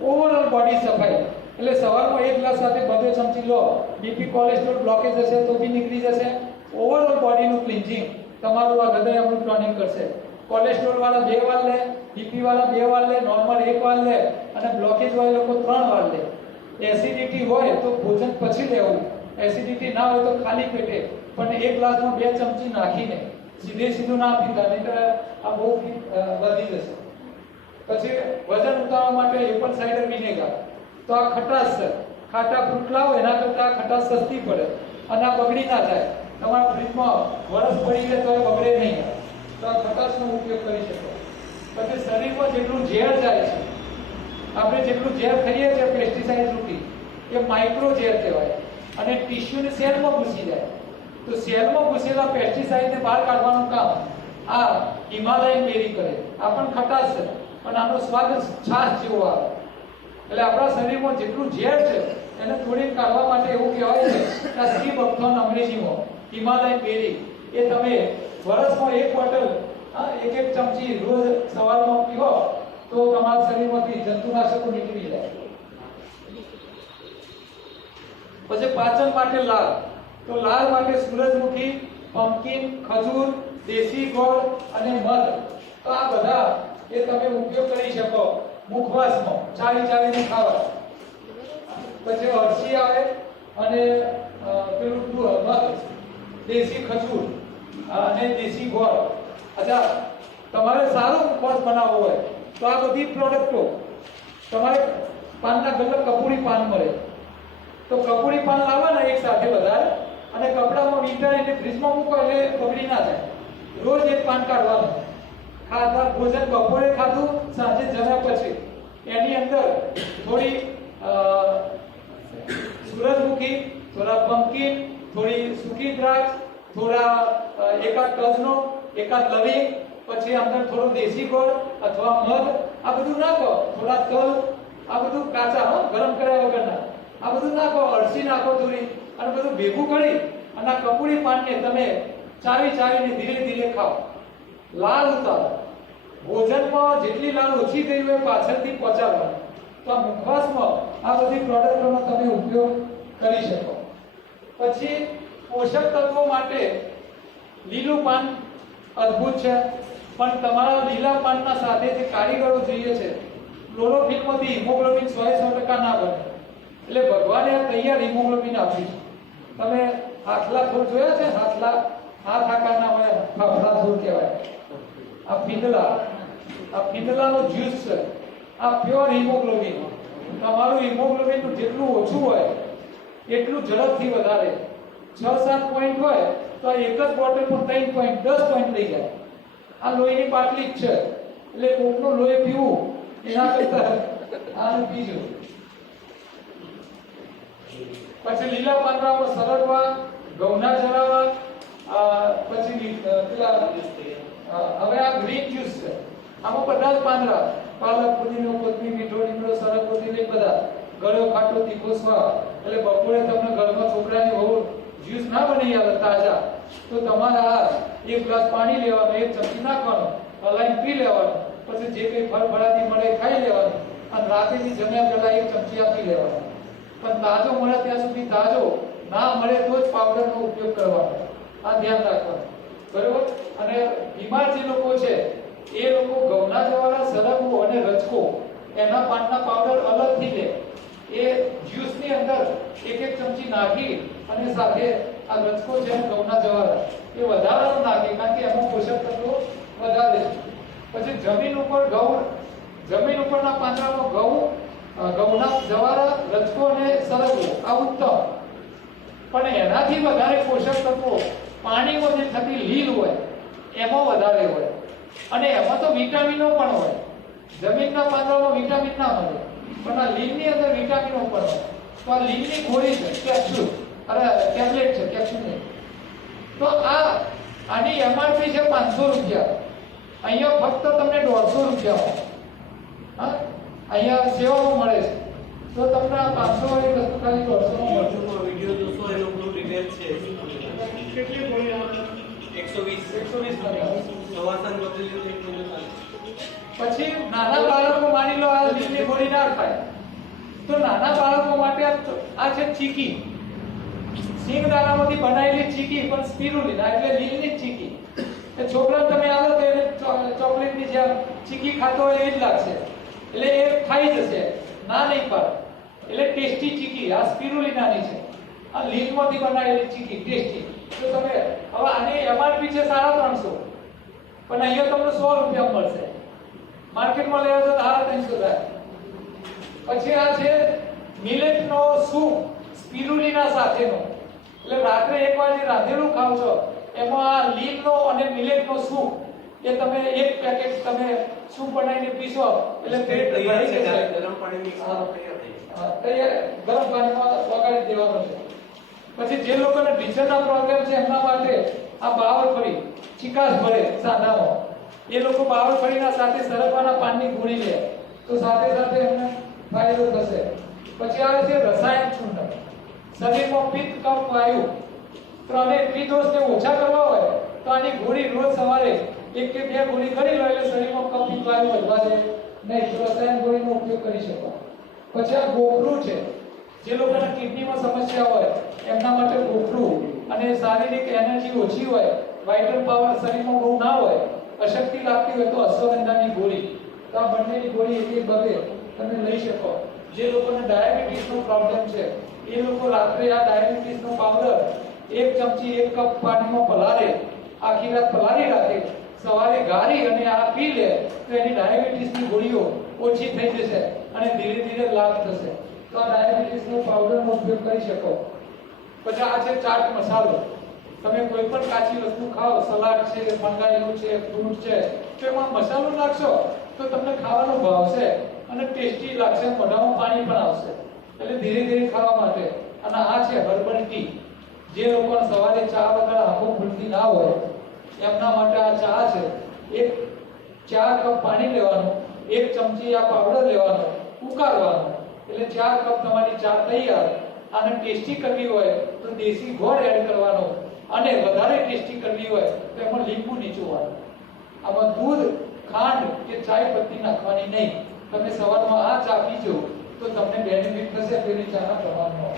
ઓવરઓલ બોડી સફાઈ. એટલે સવારમાં એક ગ્લાસ સાથે 2 ચમચી લો, બીપી કોલેસ્ટ્રોલ બ્લોકેજ હશે તો બી નીકળી જશે. ઓવરઓલ બોડીનું ક્લિન્જિંગ તમારું આ હૃદય અમૃત ટોનિક કરશે. કોલેસ્ટ્રોલ વાળા 2 વાર લે, બીપી વાળા 2 વાર લે, નોર્મલ 1 વાર લે અને બ્લોકેજ વાળા લોકો 3 વાર લે. એસિડિટી હોય તો ભોજન પછી લેવું, એસિડિટી ના હોય તો ખાલી પેટે પણ 1 ગ્લાસમાં 2 ચમચી નાખીને સીધું ના પીતા, નહીં તો આ બહુ વધી જશે. પછી વજન ઉતારવા માટે એપલ સાઇડર વિનેગર. તો આ ખટાશ છે, ખાટા ફ્રૂટ લાવો એના કરતા ખટાશ સસ્તી પડે અને આ બગડી ના જાય. તમારા ફ્રીજમાં વરસ પડી જાય તો એ બગડે નહીં, તો આ ખટાશનો ઉપયોગ કરી શકો. પછી શરીરમાં જેટલું ઝેર જાય છે, આપણે જેટલું ઝેર ખાઈએ છીએ પેસ્ટિસાઇડ રૂપી, એ માઇક્રો ઝેર કહેવાય અને ટિશ્યુને સેલમાં ઘૂસી જાય. તો સેલમાં ઘૂસેલા પેસ્ટિસાઇડને બહાર કાઢવાનું કામ આ હિમાલયન બેરી કરે. આ પણ ખટાશ છે પણ આનો સ્વાદ છાશ જેવો આવે. એટલે આપણા શરીરમાં જેટલું ઝેર છે એને થોડીક કાઢવા માટે એવું કહેવાય છે કે આ સી બકથોર્ન અંગ્રેજીમાં હિમાલયન બેરી, એ તમે વર્ષમાં 1 બોટલ 1 ચમચી રોજ સવારમાં પીવો તો તમારા શરીરમાંથી જંતુનાશકો નીકળી જાય. પછી પાચન માટે લાલ. તો લાલ માટે સૂરજમુખી, પમ્પકિન, ખજૂર, દેશી ગોળ અને મધ. તો આ બધા એ તમે ઉપયોગ કરી શકો મુખવાસમાં ચાવીને ખાવા. પછી અળસી આવે અને પેલું મધ, દેશી ખજૂર અને દેશી ગોળ. અચ્છા, તમારે સારો મુખવાસ બનાવવો હોય તો આ બધી પ્રોડક્ટો તમારે પાનના ગલ્લા કપૂરી પાન મળે તો કપૂરી પાન લાવવાના એક સાથે વધારે અને કપડામાં વીંટાળીને ફ્રીજમાં મૂકો એટલે બગડી ના જાય. રોજ 1 પાન કાઢવાનું. ખાધા ભોજન બપોરે ખાધું, સાંજે જમ્યા પછી એની અંદર થોડી સૂરજમુખી, થોડા પમ્પકિન, થોડી સૂકી દ્રાક્ષ, થોડા એકાદ તજનો, એકાદ લવિંગ, પછી અંદર થોડો દેશી ગોળ અથવા મધ, આ બધું નાખો. થોડા તલ, આ બધું કાચા ગરમ કર્યા વગરના, આ બધું નાખો. અળસી નાખો થોડી અને બધું ભેગું કરી અને આ કપૂરી પાનને તમે ચાવીને ધીરે ધીરે ખાઓ. લાલ ઉતારો. ભોજનમાં જેટલી લાલ ઓછી થઈ હોય પાછળથી પહોંચાડવાની. તો આ મુખવાસમાં આ બધી પ્રોડક્ટોનો તમે ઉપયોગ કરી શકો. પછી પોષક તત્વો માટે લીલું પાન અદ્ભુત છે, પણ તમારા લીલા પાનના સાથે જે કારીગરો જોઈએ છે, ક્લોરોફિલમાંથી હિમોગ્લોબિન 100% ના બને. એટલે ભગવાને આ તૈયાર હિમોગ્લોબિન આપ્યું છે. તમે હાથલા થોડ જોયા છે? હાથલા હાથ આકારના હોય, ફાફડા થોડ કહેવાય. આ ફીંદલાનો જ્યુસ છે. આ પ્યોર હિમોગ્લોબિન. તમારું હિમોગ્લોબિન જેટલું ઓછું હોય એટલું ઝડપથી વધારે. 6-7 પોઈન્ટ હોય તો એક જ બોટલ પર 3 પોઈન્ટ 10 પોઈન્ટ થઈ જાય. આ લોહીની બાટલી જ છે, એટલે કોકનું લોહી પીવું એના કરતા આનું પીજો. પછી લીલા પાંદડામાં સરગવા, ઘઉંના જરાવા, પછી પેલા હવે આ ગ્રીન જ્યુસ છે. આમાં બધા જ પાંદડા, પાલક, પુદીનો, કોથમીર, મીઠો લીમડો, સરગવો, કોથમીર, બધા ગળ્યો, ખાટો, તીખો સ્વાદ. એટલે બપોરે તમને ઘરમાં છોકરાને બહુ જ્યુસ ના બની આવે તાજા, તો તમારે આ 1 ગ્લાસ પાણી લેવાનું, 1 ચમચી નાખવાનું, હલાઈને પી લેવાનું. પછી જે કંઈ ફળફળાદી મળે ખાઈ લેવાનું અને રાત્રિથી જમ્યા પહેલા 1 ચમચી આપી લેવાનું. પણ તાજો મળે ત્યાં સુધી તાજો, ના મળે તો જ પાવડરનો ઉપયોગ કરવાનો. આ ધ્યાન રાખવાનું, બરોબર. અને બીમાર જે લોકો છે એ લોકો ઘઉંના જવાના, સરગવો અને રચકો એના પાનના પાવડર અલગથી લે. એ જ્યુસની અંદર 1 ચમચી નાખી અને સાથે આ રચકો છે ઘઉંના જવાના એ વધારાનું નાખે, કારણ કે એમાં પોષક તત્વો વધારે છે. પછી જમીન ઉપરના પાંદડામાં ઘઉંના જવારા, રચકો અને સરગવો આ ઉત્તમ. પણ એનાથી વધારે પોષક તત્વો પાણીમાં જે થતી લીલ હોય એમાં વધારે હોય અને એમાં તો વિટામિનો પણ હોય. જમીનના પાંદડામાં વિટામિન ના મળે પણ આ લીલની અંદર વિટામિનો પણ હોય. તો આ લીલની ગોળી છે કેપ્સ્યુલ, અરે ટેબ્લેટ છે, કેપ્સ્યુલ નહીં. તો આની એમઆરપી છે 500 રૂપિયા. અહીંયા ફક્ત તમને 150 રૂપિયામાં હા અહીંયા સેવામાં મળે છે. તો તમને આ 500 વાળી વસ્તુ ખાલી 150 માં મળશે. વિડિયો જોશો એનો પૂરો ડિટેલ છે. કેટલી ગોળી આવે? 120 સવાસન બદલી પછી નાના બાળકો માની લો આ લીલની ગોળી ના ખાય તો નાના બાળકો માટે આ છે ચીકી, સિંગદાણામાંથી બનાવેલી ચીકી, પણ સ્પિરુલિના એટલે લીલની ચીકી. એ છોકરાને તમે આવો તો એને ચોકલેટની જેમ ચીકી ખાતો હોય એ જ લાગશે, એટલે એ ખાઈ જશે, ના નહીં પાડે. એટલે ટેસ્ટી ચીકી આ સ્પિરુલિનાની છે, આ લીલમાંથી બનાવેલી ચીકી ટેસ્ટી. તો તમે હવે આની એમઆરપી છે 350, પણ અહીંયા તમને 100 રૂપિયા મળશે. માર્કેટમાં લેવા તો 350 થાય. પછી આ છે મિલેટનો સૂપ સ્પિરુલિના સાથેનો. એટલે રાત્રે એકવાર જે રાંધેલું ખાવ છો એમાં આ લીલનો અને મિલેટનો સૂપ એ તમે એક પેકેટ તમે સૂપ બનાવીને પીશો એટલે પેટ ભરાઈ જશે. ગરમ પાણી મિક્સ કરો તૈયાર ગરમ પાણીમાં વગાડી દેવાનો છે. પછી જે લોકોને ઢીચણના પ્રોબ્લેમ છે એમના માટે આ બાવળફળી ચિકાસ ભરે સાંધામાં, એ લોકો બાવળફળીના સાથે સરગવાના પાનની ગોળી લે તો સાથે સાથે એમને ફાયદો થશે. પછી આવે છે રસાયણ ચૂર્ણ. શરીરમાં પિત્ત કફ વાયુ ત્રણે ત્રિદોષને ઓછા કરવા હોય તો આની ગોળી રોજ સવારે 1 કે 2 ગોળી કરી લો એટલે શરીરમાં કફ પિત્ત વાયુ વધવા દે નહીં. તો રસાયણ ગોળીનો ઉપયોગ કરી શકો. પછી આ ગોખરું છે, જે લોકોને કિડનીમાં સમસ્યા હોય એમના માટે ગોખરું, અને શારીરિક એનર્જી ઓછી હોય, વાઇટલ પાવર શરીરમાં બહુ ના હોય, અશક્તિ લાગતી હોય તો અશ્વગંધાની ગોળી. તો આ બંનેની ગોળી એક એક બબે તમે લઈ શકો. જે લોકોને ડાયાબિટીસનો પ્રોબ્લેમ છે એ લોકો રાત્રે આ ડાયાબિટીસનો પાવડર 1 ચમચી 1 કપ પાણીમાં પલાળે, આખી રાત પલાળી રાખે, સવારે ગાળી અને આ પી લે તો એની ડાયાબિટીસની ગોળીઓ ઓછી થઈ જશે અને ધીરે ધીરે લાભ થશે. તો આ ડાયાબિટીસનો પાવડરનો ઉપયોગ કરી શકો. પછી આ છે ચાટ મસાલો. તમે કોઈ પણ કાચી વસ્તુ ખાઓ, સલાડ છે, મંગાયેલું છે, ફ્રૂટ છે, તો એમાં મસાલો નાખશો તો તમને ખાવાનો ભાવશે અને ટેસ્ટી લાગશે, મોઢામાં પાણી પણ આવશે. એટલે ધીરે ધીરે ખાવા માટે. અને આ છે હર્બલ ટી. જે લોકો સવારે ચા વગર આંખો ખુલતી ના હોય એમના માટે આ ચા છે. 4 કપ પાણી લેવાનું, 1 ચમચી આ પાવડર લેવાનો, ઉકાળવાનો, એટલે 4 કપ તમારી ચા તૈયાર. આને ટેસ્ટી કરવી હોય તો દેશી ગોળ એડ કરવાનો, અને વધારે ટેસ્ટી કરવી હોય તો એમાં લીંબુ નીચોવાનું. આમાં દૂધ, ખાંડ કે ચાય પત્તી નાખવાની નહીં. તમે સવારમાં આ ચા પીજો તો તમને બેનિફિટ થશે પેલી ચાના પ્રમાણમાં.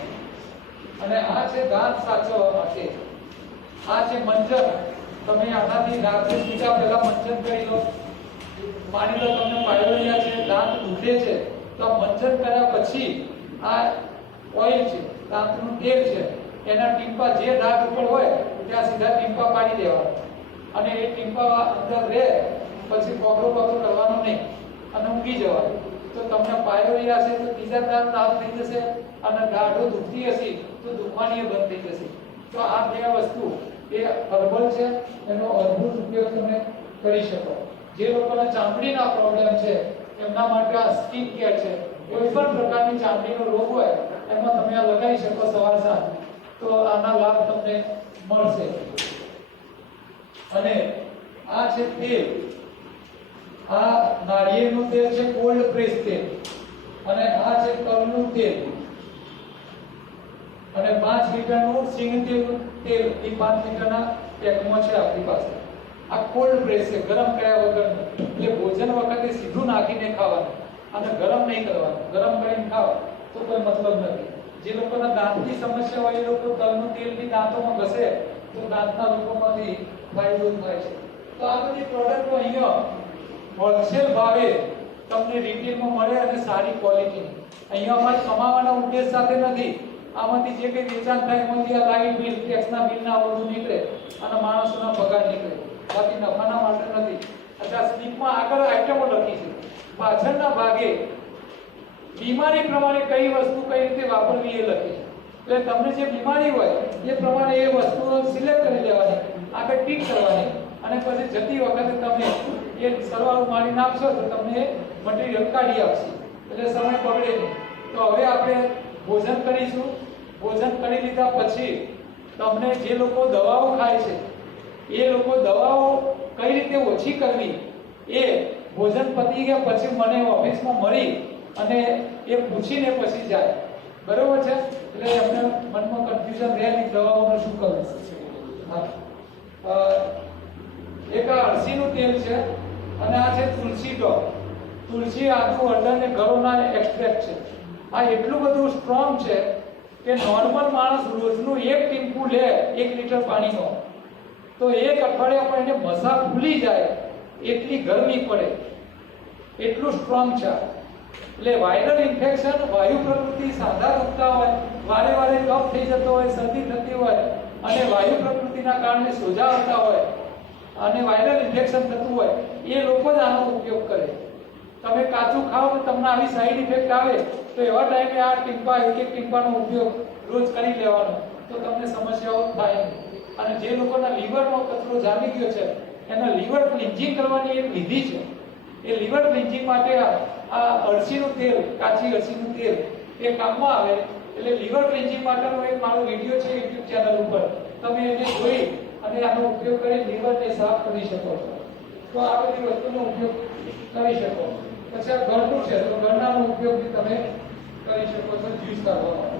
અને આ છે દાંત સાચવવા માટે. આ છે મંજન. તમે આનાથી રાત્રે પીતા પહેલા મંજન કરી લો. માની લો તમને પાયરોનિયા છે, દાંત દુખે છે, તો મંજન કર્યા પછી આ ઓઇલ છે, દાંતનું તેલ છે, એના ટીમ્પા જે દાંત ઉપર હોય ત્યાં સીધા ટીમ્પા પાડી દેવાના, અને એ ટીમ્પા અંદર રહે પછી કોકરો કરવાનો નહીં અને ઊંઘી જવાનું. તો તમને પાયરોનિયા છે તો ત્રીજા દાંત સાફ થઈ જશે, અને દાઢો દુખતી હશે તો દુખવાની બંધ થઈ જશે. તો આ 2 વસ્તુ એ હર્બલ છે, એનો અદ્ભુત ઉપયોગ તમે કરી શકો. જે લોકોને ચામડીના પ્રોબ્લેમ છે એમના માટે આ સ્કિન કેર છે. કોઈ પણ પ્રકારની ચામડીનો રોગ હોય એમાં તમે આ લગાવી શકો સવાર સાંજ, તો આના લાભ તમને મળશે. અને આ છે તેલ. આ નાળિયેરનું તેલ છે, કોલ્ડ પ્રેસ તેલ. અને આ છે તલનું તેલ. અને 5 લીટરનું સિંગ તેલનું તેલ એ 5 લીટરના પેકમાં છે આપણી પાસે. આ કોલ્ડ પ્રેસ છે, ગરમ કર્યા વગરનું. એટલે ભોજન વખતે સીધું નાખીને ખાવાનું અને ગરમ નહીં કરવાનું. ગરમ કરીને ખાઓ તો કોઈ મતલબ નથી. જે લોકોના દાંતની સમસ્યા હોય એ લોકો તલનું તેલ બી દાંતોમાં ઘસે તો દાંતના રોગોમાંથી ફાયદો થાય છે. તો આ બધી પ્રોડક્ટો અહીંયા હોલસેલ ભાવે તમને રિટેલમાં મળે અને સારી ક્વોલિટીની. અહીંયા અમારે કમાવાના ઉદ્દેશ સાથે નથી. આમાંથી જે કંઈ વેચાણ થાય એમાંથી આ લાઇટ બિલ, ટેક્સના બિલના બધું નીકળે અને માણસોના પગાર નીકળે, બાકી નફાના માટે નથી. अच्छा સ્લીપમાં આગળ આઇટમો લખી છે, પાછળના ભાગે બીમારી પ્રમાણે કઈ વસ્તુ કઈ રીતે વાપરવી એ લખી છે. એટલે તમને જે બીમારી હોય એ પ્રમાણે એ વસ્તુઓ સિલેક્ટ કરી લેવાની, આગળ ટીક કરવાની, અને પછી જતી વખતે તમે એ સરવાળો મારી નાખશો તો તમને મટીરીયલ કાઢી આપશે, એટલે સમય બગડે નહીં. તો હવે આપણે ભોજન કરીશું. ભોજન કરી લીધા પછી તમને જે લોકો દવાઓ ખાય છે એ લોકો દવાઓ કઈ રીતે ઓછી કરવી એ ભોજન પતી ગયા પછી મને ઓફિસમાં મળી અને એ પૂછીને પછી જાય, બરોબર છે? એટલે એમને મનમાં કન્ફ્યુઝન રહે નહીં દવાઓનું શું કરવું. હા, એક આ અળસીનું તેલ છે અને આ છે તુલસી ડોલ. તુલસી, આદુ, હળદર ને ગળોના એક્સ્ટ્રેક્ટ છે. આ એટલું બધું સ્ટ્રોંગ છે કે નોર્મલ માણસ રોજનું એક ટીમ્પુ લે 1 લીટર પાણીનો તો એક અઠવાડિયા પણ એને મસા ફૂલી જાય એટલી ગરમી પડે, એટલું સ્ટ્રોંગ છે. એટલે વાયરલ ઇન્ફેક્શન, વાયુ પ્રકૃતિ સાંધા દુખતા હોય, વારે વારે કફ થઈ જતો હોય, શરદી થતી હોય અને વાયુ પ્રકૃતિના કારણે સોજા આવતા હોય અને વાયરલ ઇન્ફેક્શન થતું હોય એ લોકો જ આનો ઉપયોગ કરે. તમે કાચું ખાઓ તો તમને આવી સાઈડ ઇફેક્ટ આવે તો એવા ટાઈમે આ ટીમ્પા, એક ટીમ્પાનો ઉપયોગ રોજ કરી લેવાનો તો તમને સમસ્યાઓ થાય નહીં. અને જે લોકોના લીવરમાં કચરો જામી ગયો છે એના લીવર ક્લિન્જિંગ કરવાની એક વિધિ છે. એ લીવર ક્લિન્જિંગ માટે આ અળસીનું તેલ, કાચી અળસીનું તેલ એ કામમાં આવે. એટલે લીવર ક્લિન્જિંગ માટેનો એક મારો વિડિયો છે YouTube ચેનલ ઉપર, તમે એને જોઈ અને આનો ઉપયોગ કરી લીવરને સાફ કરી શકો છો. તો આ બધી વસ્તુનો ઉપયોગ કરી શકો. પછી આ ગળનું છે તો ગળનાનો ઉપયોગ બી તમે કરી શકો છો જ્યુસ કાઢવા માટે.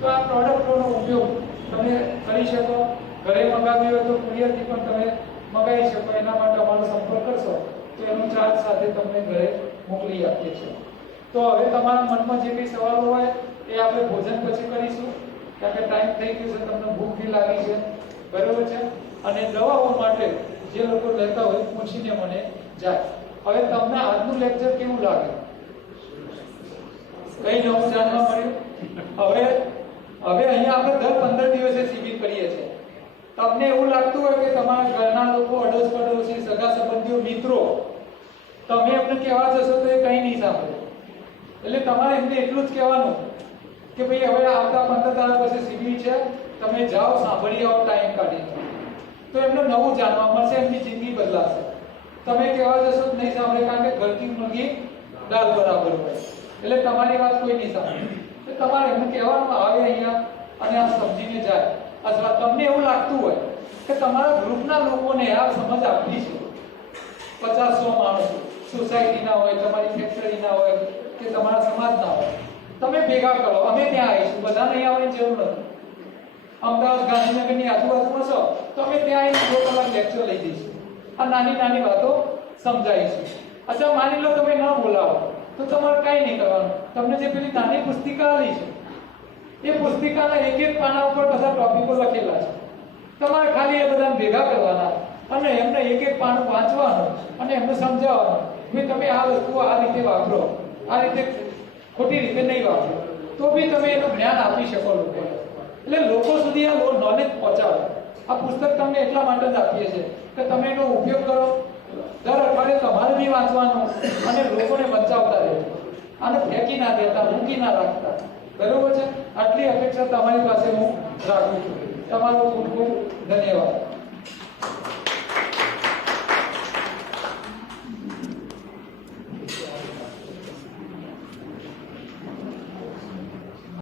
તો આ પ્રોડક્ટોનો ઉપયોગ તમે કરી શકો. ઘરે મંગાવી હોય તો કુરિયરથી પણ તમે મંગાવી શકો. એના માટે અમારો સંપર્ક કરશો તો એનો ચાર્જ સાથે તમને ઘરે મોકલી આપીએ છીએ. તો હવે તમારા મનમાં જે કંઈ સવાલો હોય એ આપણે ભોજન પછી કરીશું, કારણ કે ટાઈમ થઈ ગયો છે, તમને ભૂખ બી લાગી છે, બરોબર છે? અને દવાઓ માટે જે લોકો લેતા હોય પૂછીને મને જાય. હવે તમને આજનું લેક્ચર કેવું લાગે? કઈ નવું જાણવા મળ્યું? હવે અહીંયા આપણે દર 15 દિવસે શિબિર કરીએ છીએ. તમને એવું લાગતું હોય કે તમારા ઘરના લોકો, અડોશ પડોશી, સગા સંબંધીઓ, મિત્રો, તમે એમને કહેવા જશો તો એ કંઈ નહીં સાંભળે. એટલે તમારે એમને એટલું જ કહેવાનું કે ભાઈ હવે આવતા 15 દાડા પછી શિબિર છે, તમે જાઓ, સાંભળી આવો ટાઈમ કાઢીને. તો એમને નવું જાણવા મળશે, એમની જિંદગી બદલાશે. તમે કહેવા જશો તો નહીં સાંભળે, કારણ કે ઘરથી મુર્ગી દાળ બરાબર હોય. એટલે તમારી વાત કોઈ નહીં સાંભળે. તો તમારે એમને કહેવાનું આવે અહીંયા અને આ સમજીને જાય. અથવા તમને એવું લાગતું હોય કે તમારા ગ્રુપના લોકોને આ સમજ આપવી છે, 50-100 માણસો, સોસાયટીના હોય, તમારી ફેક્ટરીના હોય કે તમારા સમાજના હોય, તમે ભેગા કરો. અમે ત્યાં આવીશું, બધાને અહીં આવવાની જરૂર નથી. અમદાવાદ, ગાંધીનગરની આજુબાજુમાં છો તો અમે ત્યાં આવીને 2 કલાક લેક્ચર લઈ દઈશું. આ નાની નાની વાતો સમજાવીશું. અચ્છા, માની લો તમે ન બોલાવો તો તમારે કાંઈ નહીં કરવાનું. તમને જે પેલી નાની પુસ્તિકા આવી છે એ પુસ્તિકાના એક પાના ઉપર બધા ટોપિકો લખેલા છે. તમારે ખાલી એ બધાને ભેગા કરવાના અને એમને એક પાનું વાંચવાનું અને એમને સમજાવવાનું કે તમે આ વસ્તુઓ આ રીતે વાપરો, આ રીતે ખોટી રીતે નહીં વાપરો, તો બી તમે એનું જ્ઞાન આપી શકો લોકોને. એટલે લોકો સુધી આ નોલેજ પહોંચાડો. આ પુસ્તક તમને એટલા માટે જ આપીએ છીએ કે તમે એનો ઉપયોગ કરો. દર અઠવાડિયે તમારે બી વાંચવાનું અને લોકોને બચાવતા રહેજો. આને ફેંકી ના દેતા, મૂકી ના રાખતા, બરોબર છે? આટલી અપેક્ષા તમારી પાસે હું રાખું છું. તમારો ખૂબ ખૂબ ધન્યવાદ.